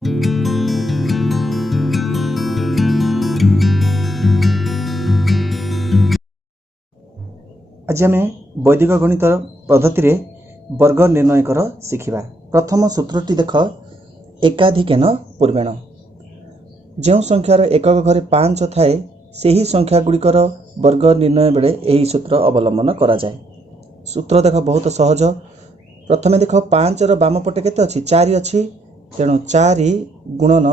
आज आम वैदिक गणित पद्धति रे वर्ग निर्णय कर शिखिबा। प्रथम सूत्रटी देख, एकाधिकेन पूर्वेण। जो संख्यार एकक घरे 5 थाए सेही संख्या गुड़िकर वर्ग निर्णय बेले यही सूत्र अवलंबन करा जाए। सूत्र देख बहुत सहज। प्रथमे देख 5 रो बाम पटे केते अछि? 4 अछि। तेणु 4 गुणन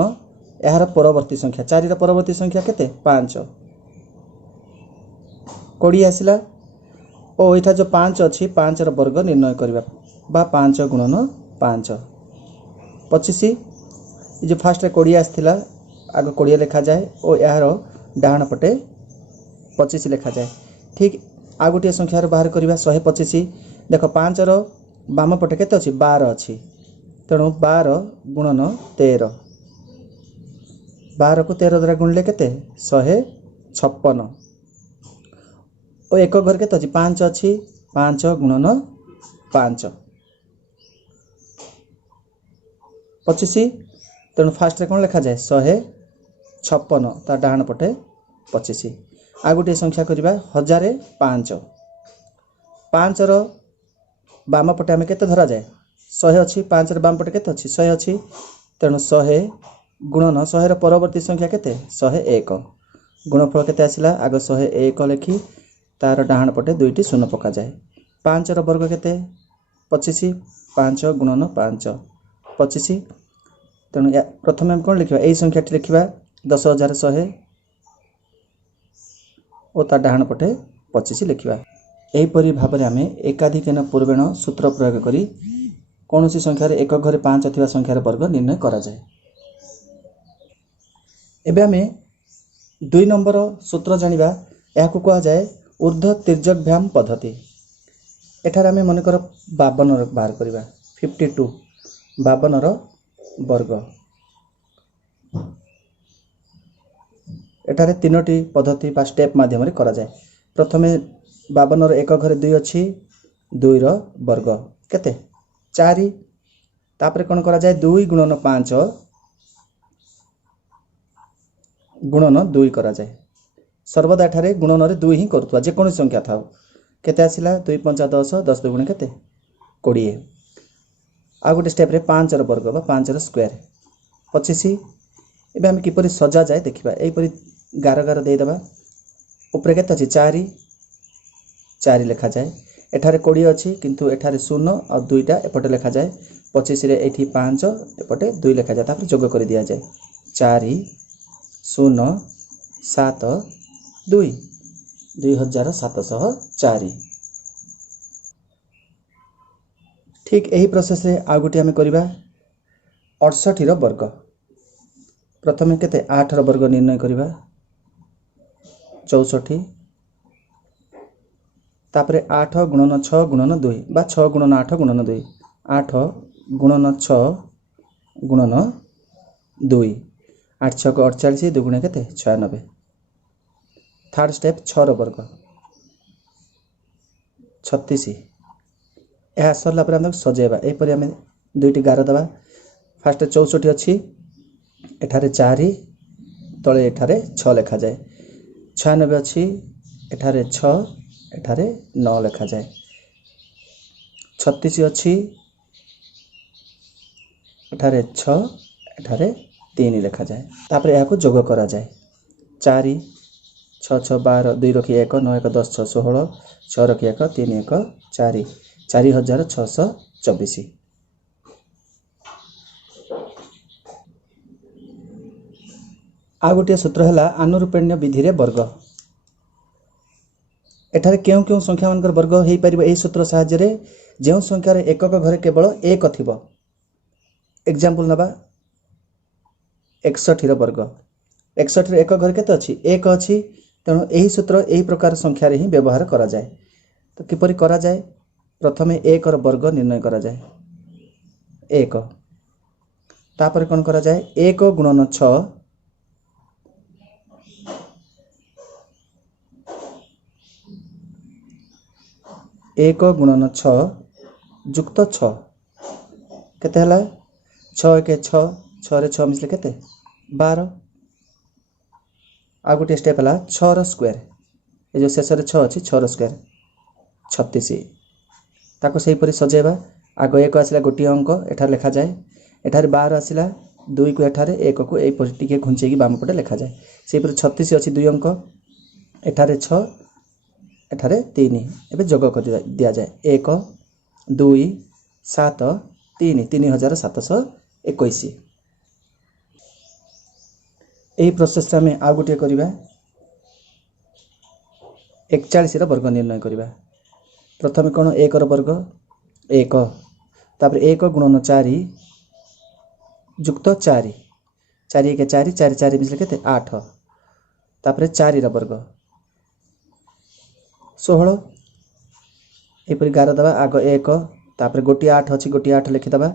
यार परवर्ती संख्या, 4 रो परवर्ती संख्या केते? 5। 20 आसिला ओ एठा जो 5 अछि 5 रो वर्ग निर्णय करबा बा 5 गुणन 5 25। जो फास्ट 20 आसथिला आग 20 लिखा जाए और यार डाहाण पटे 25 लिखा जाए। ठीक आ गोटे संख्यार बाहर करबा 125। देख 5 रो बाम पटे केते अछि? 12 अछि। तेणु 12 गुणन 13। 12 को 13 द्वारा गुणले केते? 156। ओ एक घर केते अछि? 5 अछि। 5 गुणन 5 25। तेणु फास्ट रे कोन लिखा जाए? 156 ता डाहाण पटे 25। आ गोटे संख्या करबा 1005। 5 रो बाम पटे आमे केते धरा जाए? 100 अछि। 5 रो बाम पटे केते अछि? 100 अछि। तेणु 100 गुणन 100 रो परवर्ती संख्या केते? 101। गुणफल केते आसिला? आग 101 लिखि तार डाहाण पटे 2टी शून्य पका जाए। 5 रो वर्ग केते? 25। 5 गुणन 5 25। तेणु प्रथमे हम कोन लिखिबा? एई संख्याटी लिखिबा 10100 ओ ता डाहाण पटे 25 लिखिबा। एहीपरि भाबरे आमे एकाधिकेन पूर्वेण सूत्र प्रयोग करी कौनसी संख्यार एक घरे 5 थिबा संख्यार वर्ग निर्णय करा जाए। एबे आमे 2 नंबर सूत्र जानिबा। याकु कहा जाए ऊर्ध्व तिर्यकभ्याम पद्धति। एठार आमे मन कर 52 बाहर करबा। 52 52 रो वर्ग। एठारे तीनोटी पद्धति बा स्टेप माध्यम रे करा जाए। प्रथमे 52 रो एक घरे 2 अछि। 2 रो वर्ग केते? 4। तापरे कोन करा जाए? 2 गुणन 5 गुणन 2 करा जाए। सर्वदा एठारे गुणन रे 2 ही करतुवा जे कोन संख्या थाउ। केते आसिला? 2 5 10 10 2 गुणे केते? 20। आ गोटे स्टेप रे 5 रो वर्ग बा 5 रो स्क्वायर 25। एबे हम किपरि सजा जाए देखिबा। एई परि गार गार दे देबा। ऊपर केते अछि? 4 4 लिखा जाए। एठारे 20 अछि किंतु एठारे 0 और 2टा एपटे लिखा जाए। 25 रे एठी 5 एपटे 2 लिखा जाए। तापर जोग कर दिया जाए। 4 0 7 2 2704। ठीक यही प्रोसेस रे आ गोटे आमे करबा 68 रो वर्ग। प्रथमे केते? 8 रो वर्ग निर्णय करबा 64। तापरे 8 गुणन 6 गुणन 2 बा 6 गुणन 8 गुणन 2। 8 गुणन 6 गुणन 2। 8 6 48 2 गुणे केते? 96। थर्ड स्टेप 6 रो वर्ग 36। यह सरला पर हम सजेबा। एई परि हमें दुईटी गार दबा। फास्ट 64 अछि। एठारे 4 तळे एठारे 6 लिखा जाए। 96 अछि। एठारे 6 एठारे 9 लिखा जाए। 36 अछि। एठारे 6 एठारे 3 लिखा जाए। तापर याको जोग करा जाए। 4 6 6 12 2 रखि 1 9 1 10 6 16 6 रखि 1 3 1 4 4624। आ गोटे सूत्र है आनुरूपण्य विधि रे वर्ग। एठारे केउ केउ संख्या मानकर वर्ग हो पारिबो एही सूत्र सहायता रे। जो संख्यार एकक घरे केवल 1 थिबो। एग्जांपल नबा 61 रो वर्ग। 61 रे एक घरे केते अछि? 1 अछि। तेणु एही सूत्र एही प्रकार संख्या रे ही व्यवहार करा जाए। तो किपरि करा जाए? प्रथमे 1 रो वर्ग निर्णय करा जाए। 1 तापर कोन करा जाए? 1 गुणन 6 1 गुणन 6 जुक्त 6 केते हला? 6 1 6 6 रे 6 मिसले केते 12 आ गोटे स्टेप है 6 रो स्क्वायर ये जो शेष 6 अच्छी 6 रो स्क्वायर 36 ताको सही परि सजेबा आग 1 आसला गोटे अंक एठार लिखा जाए एठार 12 आसला 2 को एठार 1 को एई परि टिके घुंचेकी बाम पटे लिखा जाए सही परि 36 अच्छी 2 अंक एठार 6 एठार 3 एबे जोग कर दिया जाए 1 2 7 3 3721 यही प्रोसेस आम आउ गोटे करवा 41 वर्ग निर्णय करवा प्रथम कौन 1 वर्ग 1 तापर 1 गुणन 4 युक्त 4 4 1 4 4 4 मिसले केते 8 तापर 4 वर्ग 16 एपरी 11 दबा आग 1 तापर गोटी 8 अच्छी गोटी 8 लिखिदबा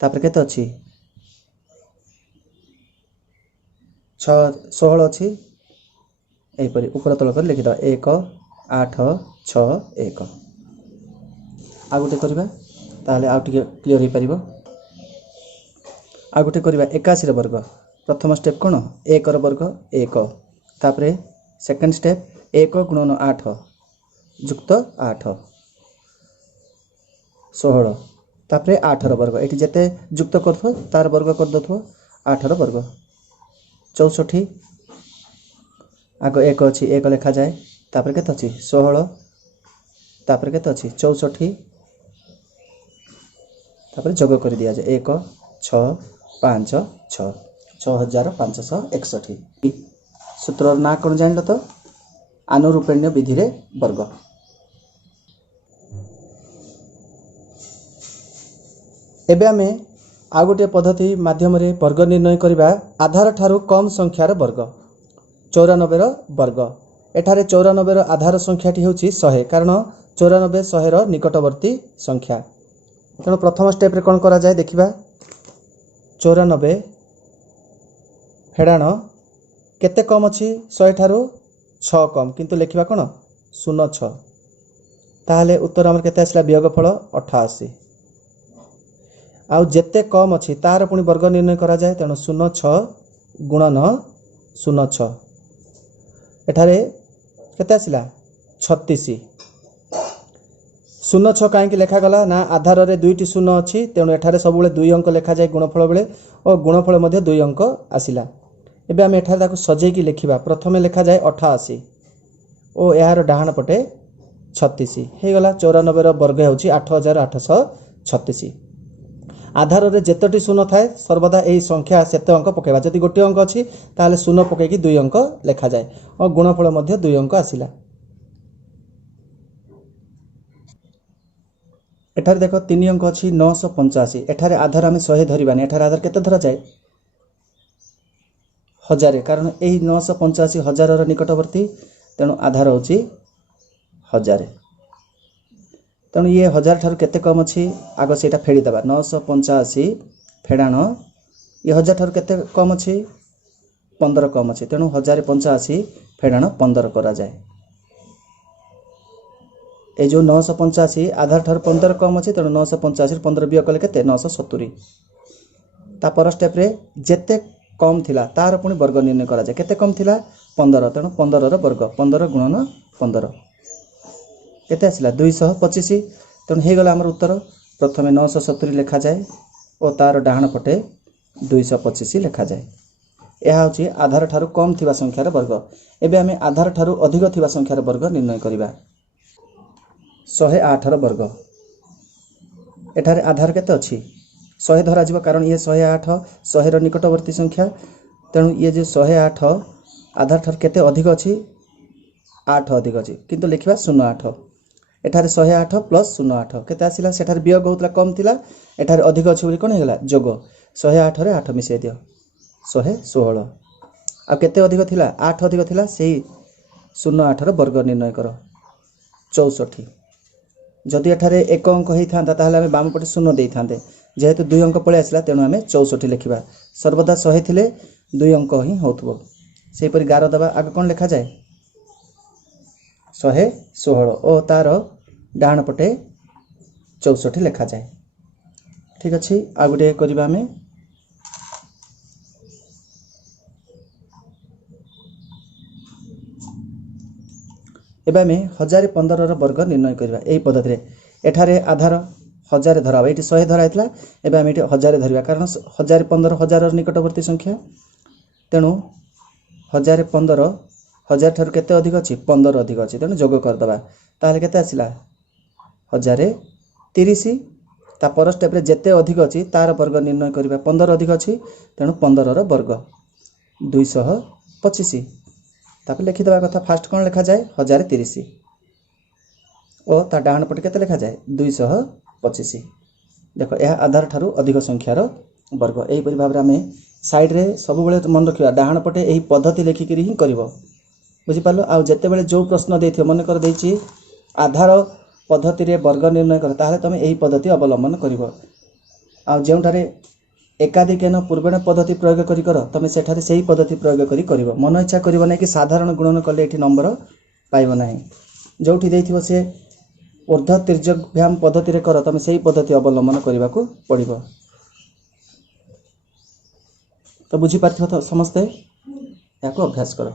तापर केते अच्छी 16 अच्छी एपरी ऊपर तल कर लिखिदबा 1 8 6 1 आ गोटे करबा ताहले आ टिके क्लियर हो परिबो आ गोटे करबा 81 वर्ग प्रथम स्टेप कोन 1 वर्ग 1 तापर सेकंड स्टेप 1 गुणन 8 युक्त 8 16 तापर 8 वर्ग एठी जते युक्त करथो तार वर्ग कर दथो 8 वर्ग 64 आग 1 अच्छी 1 लिखा जाए तापर केते अच्छी 16 तापर केते अच्छी 64 तापर जोग कर दिया जाए 1 6 5 6 6561 सूत्र ना कौन जान तो आनुरूपण्य विधि रे वर्ग एबे आमे आ गोटे पद्धति माध्यम रे वर्ग निर्णय करबा आधार ठारू कम संख्यार वर्ग 94 रो वर्ग एठारे 94 रो आधार संख्याटी होची 100 कारण 94 100 रो निकटवर्ती संख्या तेणु प्रथम स्टेप रे कोन करा जाए देखिबा 94 फेडाण केते कम अच्छी 100 ठारू 6 कम किंतु लिखिबा कोन 06 ताहले उत्तर हमर केते आसला वियोगफल 88 आउ जेते कम अच्छी तार पुणी वर्ग निर्णय करा जाए तेणु 06 गुणन 06 एठारे केते आसला 36 06 कहीं लेखा गला ना आधार रे दुईटी शून्य अच्छी तेणु एठारे सब बेले 2 अंक लेखा जाए गुणफल बेले और गुणफल मध्य 2 अंक आसिला एबे हम एठारे ताको सजेकी लिखिबा प्रथमे लेखा जाए 88 और यार डाहाण पटे 36 हे गला 94 रो वर्ग होची 8836 आधार रे जेतोटी शून्य थाए सर्वदा एही संख्या सेते अंक पकेबा जदि गोटे अंक अछि ताले शून्य पकेकी 2 अंक लेखा जाए और गुणफल मध्य 2 अंक आसिला एठारे देखो 3 अंक अछि 985 एठारे आधार आमे 100 धरिबानी एठारे आधार केते धरा जाए 1000 कारण एही 985 1000 रो निकटवर्ती तेणु आधार होची 1000 तेणु ये 1000 ठारू केते कम अच्छी आग सेटा फेड़ी दबा 985 फेडाण ये 1000 ठारू केते कम अच्छी 15 कम अच्छी तेणु 1085 फेडाण 15 करा जाए ए जो 985 आधार ठारू 15 कम अच्छी तेणु 985 15 बियोग कले केते 970 तापर स्टेप रे जेते कम थिला तार पुणी वर्ग निर्णय करा जाए केते कम थिला 15 तेणु 15 रो वर्ग 15 गुणन 15 केते आसिला 225 तेणु हे गला हमर उत्तर प्रथमे 970 लिखा जाए और तार डाहाण पटे 225 लिखा जाए यह होची आधार ठारू कम थिबा संख्यार वर्ग एबे हमें आधार ठारू अधिक थिबा संख्यार वर्ग निर्णय करिबा 108 रो वर्ग एठारे आधार केते अछि 100 धरा जिवो कारण ये 108 100 रो निकटवर्ती संख्या तेणु ये जे 108 आधार ठार केते अधिक अछि 8 अधिक अछि किंतु लिखिबा 08 एठारे 108 प्लस 08 केते आसिला सेठारे वियोग होतला कम थिला एठारे अधिक अछि बोली कोन हेगला जोग 108 रे 8 मिसै दियो 116 आ केते अधिक थिला 8 अधिक थिला सेही 08 रो वर्ग निर्णय करो 64 जदि एठारे एक अंक हेई थांता ताहले हम बाम पटे शून्य देई थांते जेहेतु 2 अंक पळे आसिला तेणु हमें 64 लिखिबा सर्वदा 100 थिले 2 अंक ही होतबो सेही परि 11 दबा आगे कोन लिखा जाए 116 और तार डाण पटे 64 लिखा जाए ठीक अच्छे आ गोटे करबा हमें एबे आमे 1015 वर्ग निर्णय करबा एई पद्धति रे एठारे आधार 1000 धराबा एठी 100 धरा हैतला एबे आमे एठी 1000 धरिबा कारण 1015 1000 निकटवर्ती संख्या तेणु 1015 1000 ठार केते अधिक अछि 15 अधिक अछि तेणु जोग कर दबा ताले केते आसिला 1030 ता पर स्टेप रे जेते अधिक अछि तार वर्ग निर्णय करबा 15 अधिक अछि तेणु 15 रो वर्ग 225 तापर लिखि दबा कथा फास्ट कोन लिखा जाय 1030 ओ ता डाहन पट केते लिखा जाय 225 देखो यह आधार ठारू अधिक संख्यार वर्ग एही परि भाबरे हमें साइड रे सब बेले मन रखिया डाहन पटे एही पद्धति लेखि करी ही करबो बुझि पालो आ जते बेले जो प्रश्न देथियो मन कर देछि आधार पद्धति रे वर्ग निर्णय कर ताले तमे एही पद्धति अवलंबन करबो आ जेउठारे एकाधिक न पूर्वण पद्धति प्रयोग करी कर तमे सेठारे सेही पद्धति प्रयोग करी करबो मन इच्छा करबो नै कि साधारण गुणन कले एठी नंबर पाइबो नाही जोठी देथिबो से ऊर्ध तिर्यक पद्धति रे कर तमे सेही पद्धति अवलंबन करबा को पड़िबो तो बुझी पारथिबो तो समस्ते याको अभ्यास करो।